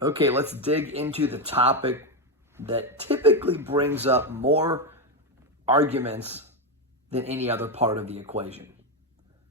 Okay, let's dig into the topic that typically brings up more arguments than any other part of the equation.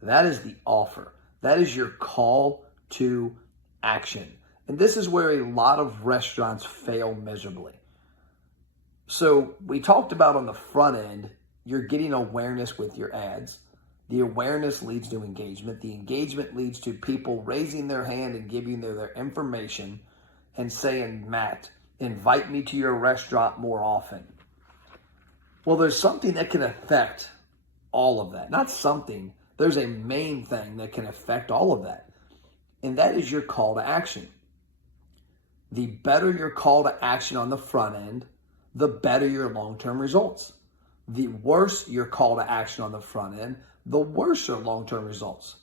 That is the offer. That is your call to action. And this is where a lot of restaurants fail miserably. So we talked about on the front end, you're getting awareness with your ads. The awareness leads to engagement. The engagement leads to people raising their hand and giving their information and saying, Matt, invite me to your restaurant more often. Well, there's something that can affect all of that. Not something, there's a main thing that can affect all of that. And that is your call to action. The better your call to action on the front end, the better your long-term results. The worse your call to action on the front end, the worse your long-term results.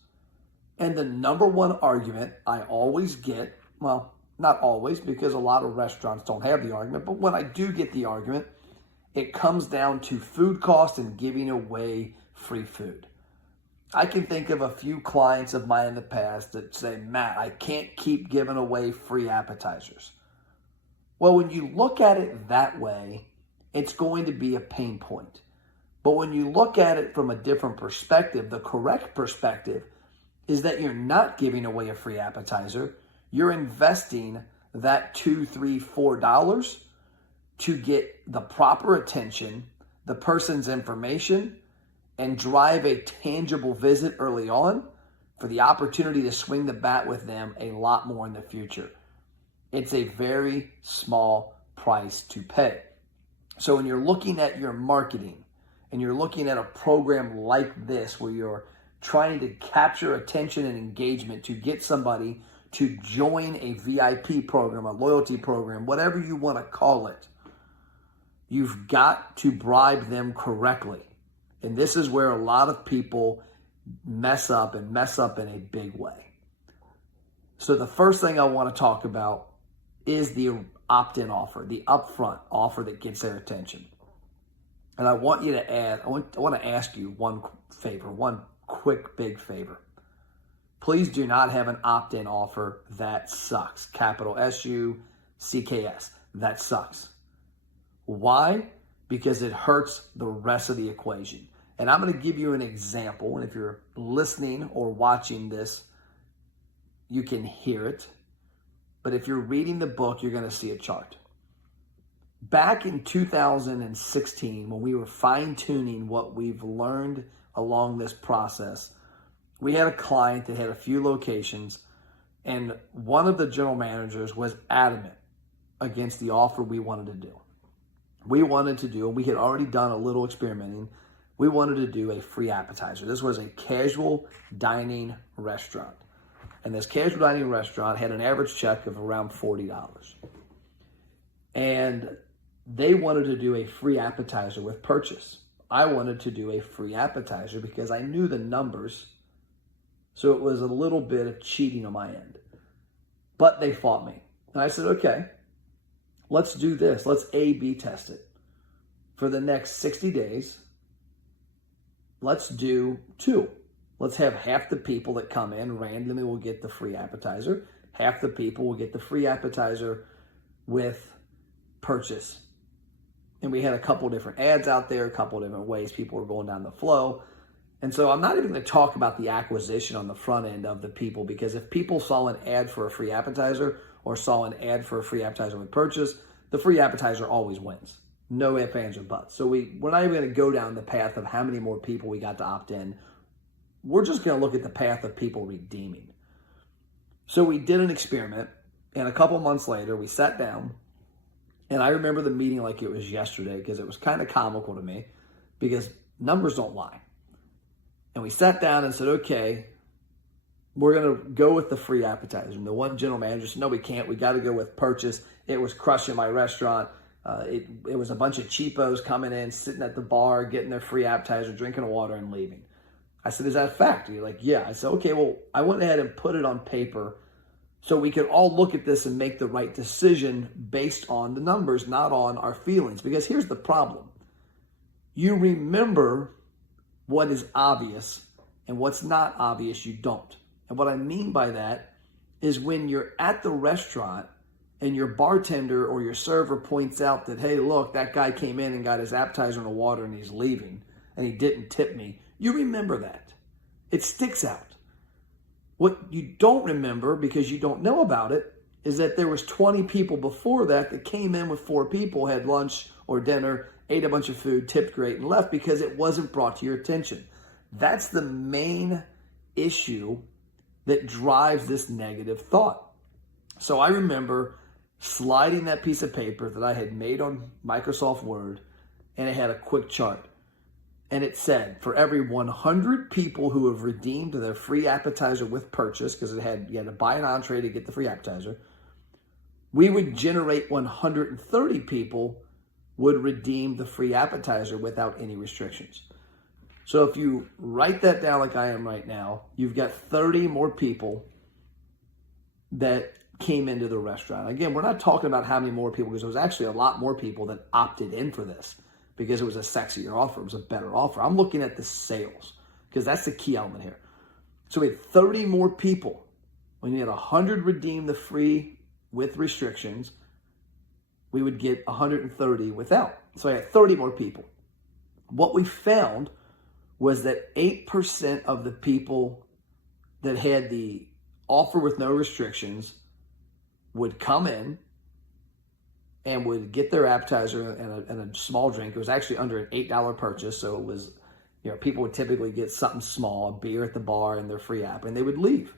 And the number one argument I always get, well, not always, because a lot of restaurants don't have the argument, but when I do get the argument, it comes down to food cost and giving away free food. I can think of a few clients of mine in the past that say, Matt, I can't keep giving away free appetizers. Well, when you look at it that way, it's going to be a pain point. But when you look at it from a different perspective, the correct perspective is that you're not giving away a free appetizer. You're investing that $2, $3, $4 to get the proper attention, the person's information, and drive a tangible visit early on for the opportunity to swing the bat with them a lot more in the future. It's a very small price to pay. So when you're looking at your marketing and you're looking at a program like this where you're trying to capture attention and engagement to get somebody to join a VIP program, a loyalty program, whatever you want to call it, you've got to bribe them correctly. And this is where a lot of people mess up in a big way. So the first thing I want to talk about is the opt-in offer, the upfront offer that gets their attention. And I want you to add, I want to ask you one favor, one quick big favor. Please do not have an opt-in offer that sucks. Capital S-U-C-K-S. That sucks. Why? Because it hurts the rest of the equation. And I'm going to give you an example. And if you're listening or watching this, you can hear it. But if you're reading the book, you're going to see a chart. Back in 2016, when we were fine-tuning what we've learned along this process, we had a client that had a few locations, and one of the general managers was adamant against the offer we wanted to do. We wanted to do, and we had already done a little experimenting, we wanted to do a free appetizer. This was a casual dining restaurant. And this casual dining restaurant had an average check of around $40. And they wanted to do a free appetizer with purchase. I wanted to do a free appetizer because I knew the numbers. So it was a little bit of cheating on my end. But they fought me. And I said, okay, let's do this. Let's A/B test it. For the next 60 days, let's do two. Let's have half the people that come in randomly will get the free appetizer. Half the people will get the free appetizer with purchase. And we had a couple different ads out there, a couple different ways people were going down the flow. And so I'm not even going to talk about the acquisition on the front end of the people, because if people saw an ad for a free appetizer or saw an ad for a free appetizer with purchase, the free appetizer always wins. No ifs, ands, or buts. So we're not even going to go down the path of how many more people we got to opt in. We're just going to look at the path of people redeeming. So we did an experiment, and a couple months later, we sat down, and I remember the meeting like it was yesterday because it was kind of comical to me because numbers don't lie. And we sat down and said, okay, we're going to go with the free appetizer. And the one general manager said, no, we can't. We got to go with purchase. It was crushing my restaurant. It was a bunch of cheapos coming in, sitting at the bar, getting their free appetizer, drinking water, and leaving. I said, is that a fact? You're like, yeah. I said, okay, well, I went ahead and put it on paper so we could all look at this and make the right decision based on the numbers, not on our feelings. Because here's the problem. You remember what is obvious, and what's not obvious, you don't. And what I mean by that is when you're at the restaurant and your bartender or your server points out that, hey, look, that guy came in and got his appetizer and a water and he's leaving and he didn't tip me, you remember that. It sticks out. What you don't remember, because you don't know about it, is that there was 20 people before that came in with 4 people, had lunch or dinner, ate a bunch of food, tipped great, and left because it wasn't brought to your attention. That's the main issue that drives this negative thought. So I remember sliding that piece of paper that I had made on Microsoft Word, and it had a quick chart. And it said, for every 100 people who have redeemed their free appetizer with purchase, because you had to buy an entree to get the free appetizer, we would generate 130 people would redeem the free appetizer without any restrictions. So if you write that down like I am right now, you've got 30 more people that came into the restaurant. Again, we're not talking about how many more people, because there was actually a lot more people that opted in for this because it was a sexier offer. It was a better offer. I'm looking at the sales because that's the key element here. So we had 30 more people. When you had 100 redeem the free with restrictions, we would get 130 without. So I had 30 more people. What we found was that 8% of the people that had the offer with no restrictions would come in and would get their appetizer and a small drink. It was actually under an $8 purchase, so it was, people would typically get something small, a beer at the bar and their free app, and they would leave.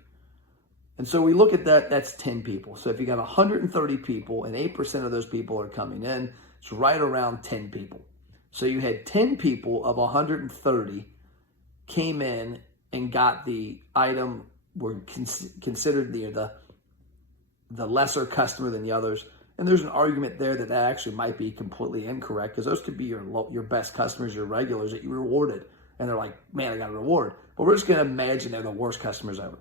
And so we look at that, that's 10 people. So if you got 130 people and 8% of those people are coming in, it's right around 10 people. So you had 10 people of 130 came in and got the item, were considered the lesser customer than the others. And there's an argument there that actually might be completely incorrect, because those could be your best customers, your regulars that you rewarded. And they're like, man, I got a reward. But we're just going to imagine they're the worst customers ever.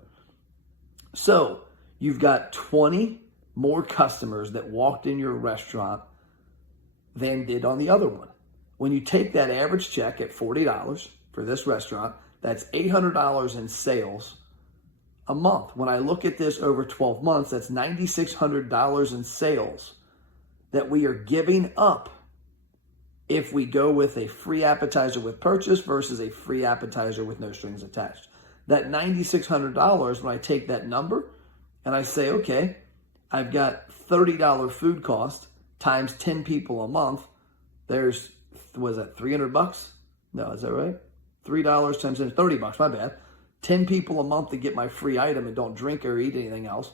So you've got 20 more customers that walked in your restaurant than did on the other one. When you take that average check at $40 for this restaurant, that's $800 in sales a month. When I look at this over 12 months, that's $9,600 in sales that we are giving up if we go with a free appetizer with purchase versus a free appetizer with no strings attached. That $9,600, when I take that number and I say, okay, I've got $30 food cost times 10 people a month, there's, was that $300? No, is that right? $3 times 10, $30, my bad. 10 people a month to get my free item and don't drink or eat anything else.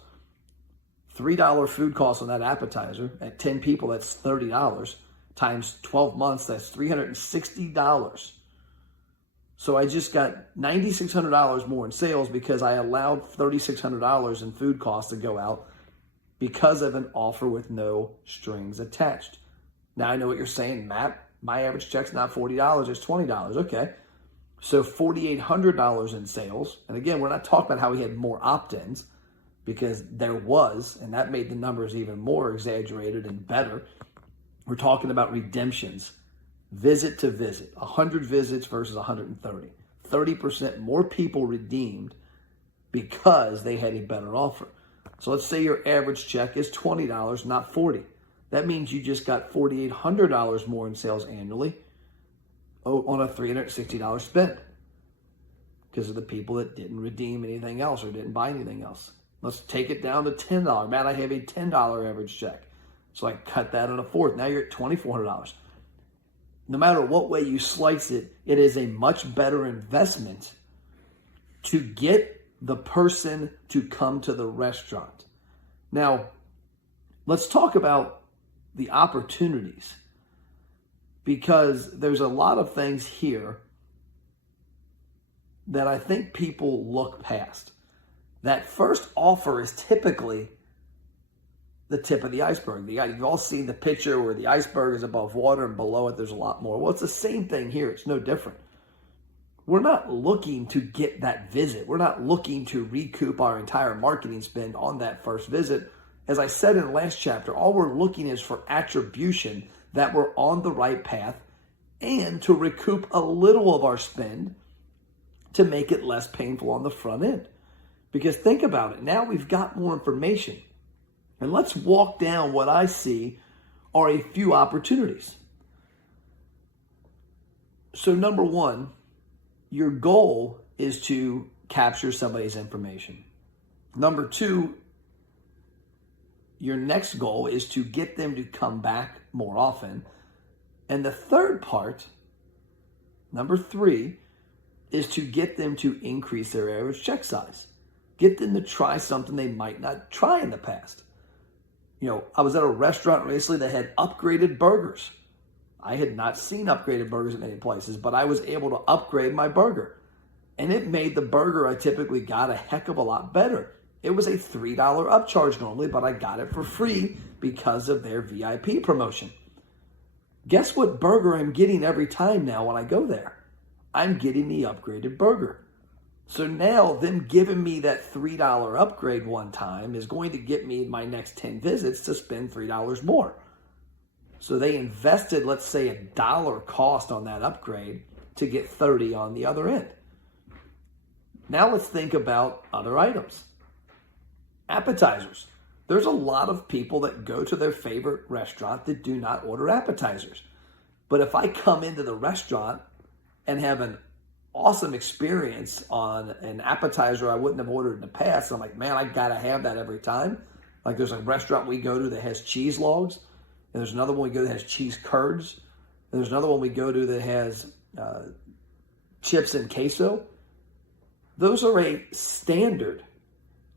$3 food cost on that appetizer. At 10 people, that's $30. Times 12 months, that's $360. So I just got $9,600 more in sales because I allowed $3,600 in food costs to go out because of an offer with no strings attached. Now I know what you're saying, Matt. My average check's not $40, it's $20. Okay. So $4,800 in sales. And again, we're not talking about how we had more opt-ins, because there was, and that made the numbers even more exaggerated and better. We're talking about redemptions, visit to visit, 100 visits versus 130. 30% more people redeemed because they had a better offer. So let's say your average check is $20, not $40. That means you just got $4,800 more in sales annually on a $360 spend because of the people that didn't redeem anything else or didn't buy anything else. Let's take it down to $10. Matt, I have a $10 average check. So I cut that on a fourth. Now you're at $2,400. No matter what way you slice it, it is a much better investment to get the person to come to the restaurant. Now, let's talk about the opportunities, because there's a lot of things here that I think people look past. That first offer is typically the tip of the iceberg. You've all seen the picture where the iceberg is above water and below it there's a lot more. Well, it's the same thing here. It's no different. We're not looking to get that visit. We're not looking to recoup our entire marketing spend on that first visit. As I said in the last chapter, all we're looking is for attribution that we're on the right path and to recoup a little of our spend to make it less painful on the front end. Because think about it. Now we've got more information. And let's walk down what I see are a few opportunities. So number one, your goal is to capture somebody's information. Number two, your next goal is to get them to come back more often. And the third part, number three, is to get them to increase their average check size. Get them to try something they might not try in the past. I was at a restaurant recently that had upgraded burgers. I had not seen upgraded burgers at many places, but I was able to upgrade my burger. And it made the burger I typically got a heck of a lot better. It was a $3 upcharge normally, but I got it for free because of their VIP promotion. Guess what burger I'm getting every time now when I go there? I'm getting the upgraded burger. So now them giving me that $3 upgrade one time is going to get me my next 10 visits to spend $3 more. So they invested, let's say, $1 cost on that upgrade to get 30 on the other end. Now let's think about other items. Appetizers. There's a lot of people that go to their favorite restaurant that do not order appetizers. But if I come into the restaurant and have an awesome experience on an appetizer I wouldn't have ordered in the past, I'm like, man, I gotta have that every time. Like there's a restaurant we go to that has cheese logs, and there's another one we go to that has cheese curds, and there's another one we go to that has chips and queso. Those are a standard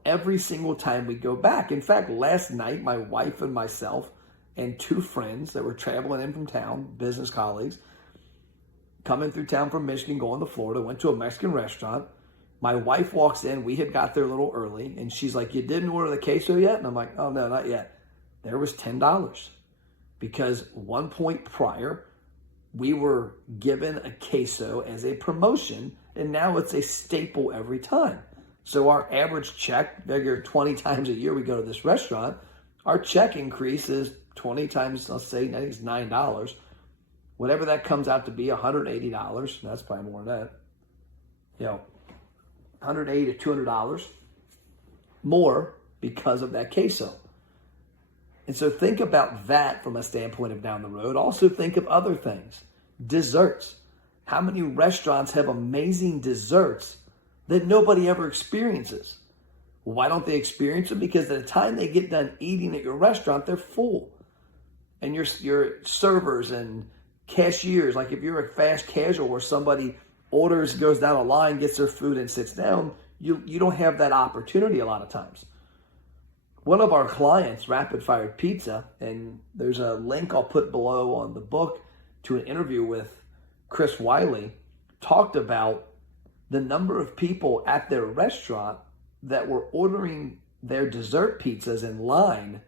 every single time we go back. In fact, last night, my wife and myself and two friends that were traveling in from town, business colleagues, coming through town from Michigan, going to Florida, went to a Mexican restaurant. My wife walks in. We had got there a little early, and she's like, you didn't order the queso yet? And I'm like, oh, no, not yet. There was $10 because one point prior, we were given a queso as a promotion, and now it's a staple every time. So our average check, figure 20 times a year we go to this restaurant, our check increase is 20 times, let's say, I think it's $9. Whatever that comes out to be, $180. That's probably more than that. $180 to $200 more because of that queso. And so think about that from a standpoint of down the road. Also think of other things. Desserts. How many restaurants have amazing desserts that nobody ever experiences? Why don't they experience them? Because at the time they get done eating at your restaurant, they're full. And your servers and cashiers, like if you're a fast casual where somebody orders, goes down a line, gets their food and sits down, you don't have that opportunity a lot of times. One of our clients, Rapid Fire Pizza, and there's a link I'll put below on the book to an interview with Chris Wiley, talked about the number of people at their restaurant that were ordering their dessert pizzas in line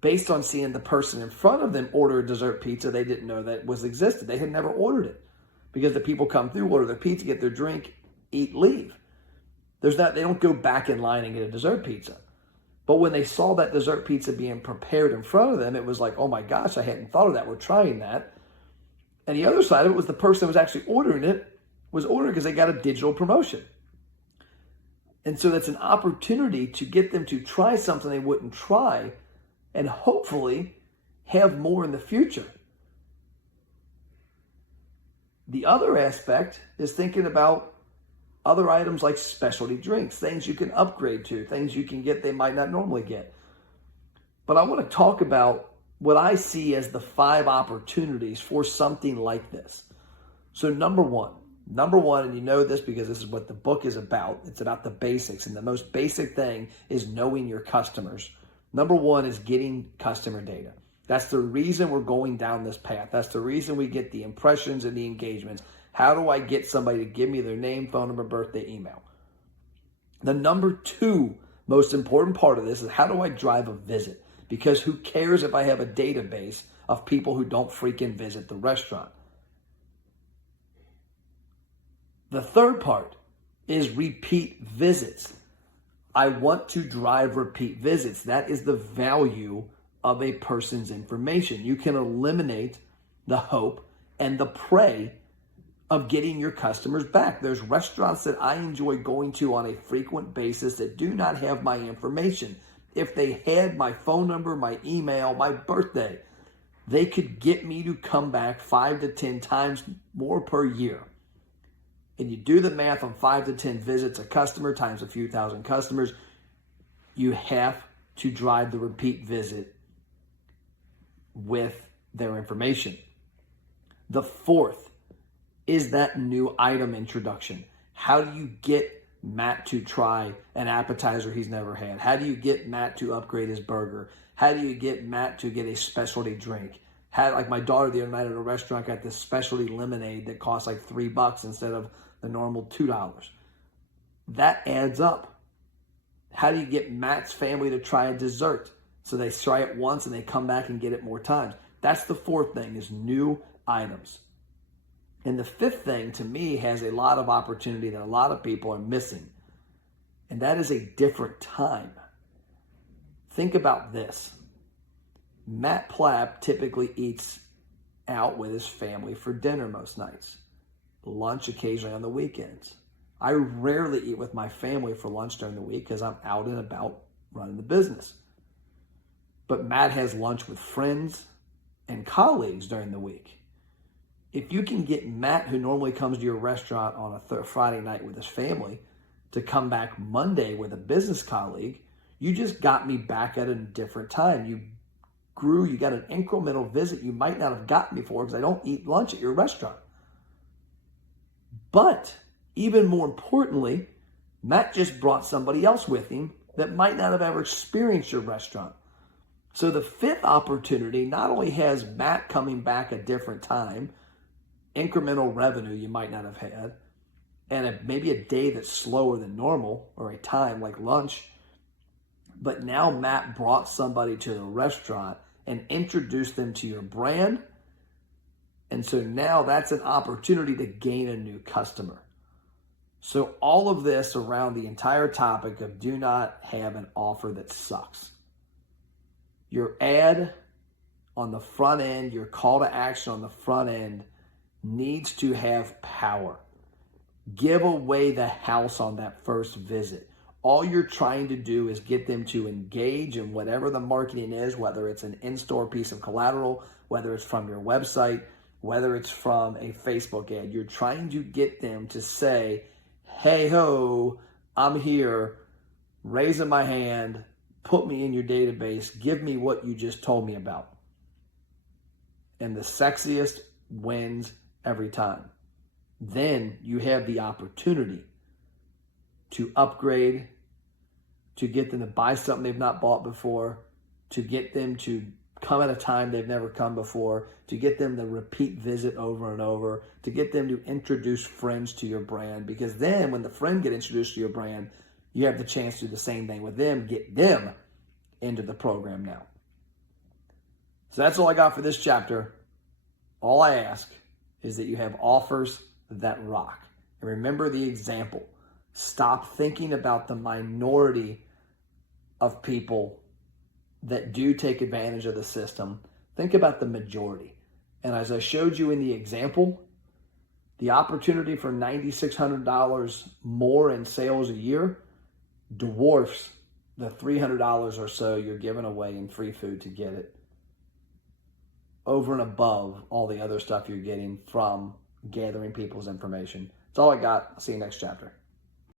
based on seeing the person in front of them order a dessert pizza they didn't know that was existed. They had never ordered it because the people come through, order their pizza, get their drink, eat, leave. They don't go back in line and get a dessert pizza. But when they saw that dessert pizza being prepared in front of them, it was like, oh my gosh, I hadn't thought of that. We're trying that. And the other side of it was the person that was actually ordering it was ordering because they got a digital promotion. And so that's an opportunity to get them to try something they wouldn't try and hopefully have more in the future. The other aspect is thinking about other items like specialty drinks, things you can upgrade to, things you can get they might not normally get. But I want to talk about what I see as the 5 opportunities for something like this. So number one, and you know this because this is what the book is about. It's about the basics, and the most basic thing is knowing your customers. Number one is getting customer data. That's the reason we're going down this path. That's the reason we get the impressions and the engagements. How do I get somebody to give me their name, phone number, birthday, email? The number 2 most important part of this is how do I drive a visit? Because who cares if I have a database of people who don't freaking visit the restaurant? The third part is repeat visits. I want to drive repeat visits. That is the value of a person's information. You can eliminate the hope and the prey of getting your customers back. There's restaurants that I enjoy going to on a frequent basis that do not have my information. If they had my phone number, my email, my birthday, they could get me to come back 5 to 10 times more per year. And you do the math on 5 to 10 visits a customer times a few thousand customers, you have to drive the repeat visit with their information. The fourth is that new item introduction. How do you get Matt to try an appetizer he's never had? How do you get Matt to upgrade his burger? How do you get Matt to get a specialty drink? Like my daughter the other night at a restaurant got this specialty lemonade that costs like $3 instead of the normal $2. That adds up. How do you get Matt's family to try a dessert? So they try it once and they come back and get it more times. That's the fourth thing, is new items. And the fifth thing, to me, has a lot of opportunity that a lot of people are missing. And that is a different time. Think about this. Matt Plapp typically eats out with his family for dinner most nights. Lunch occasionally on the weekends. I rarely eat with my family for lunch during the week because I'm out and about running the business. But Matt has lunch with friends and colleagues during the week. If you can get Matt, who normally comes to your restaurant on a Friday night with his family, to come back Monday with a business colleague, you just got me back at a different time. You grew, you got an incremental visit you might not have gotten before because I don't eat lunch at your restaurant. But even more importantly, Matt just brought somebody else with him that might not have ever experienced your restaurant. So the fifth opportunity not only has Matt coming back a different time, incremental revenue you might not have had, and maybe a day that's slower than normal or a time like lunch, but now Matt brought somebody to the restaurant and introduced them to your brand. And so now that's an opportunity to gain a new customer. So all of this around the entire topic of do not have an offer that sucks. Your ad on the front end, your call to action on the front end needs to have power. Give away the house on that first visit. All you're trying to do is get them to engage in whatever the marketing is, whether it's an in-store piece of collateral, whether it's from your website, whether it's from a Facebook ad. You're trying to get them to say, hey ho, I'm here, raising my hand, put me in your database, give me what you just told me about. And the sexiest wins every time. Then you have the opportunity to upgrade, to get them to buy something they've not bought before, to get them to come at a time they've never come before, to get them to repeat visit over and over, to get them to introduce friends to your brand. Because then when the friend get introduced to your brand, you have the chance to do the same thing with them, get them into the program now. So that's all I got for this chapter. All I ask is that you have offers that rock. And remember the example. Stop thinking about the minority of people that do take advantage of the system. Think about the majority. And as I showed you in the example, the opportunity for $9,600 more in sales a year dwarfs the $300 or so you're giving away in free food to get it, over and above all the other stuff you're getting from gathering people's information. That's all I got. I'll see you next chapter.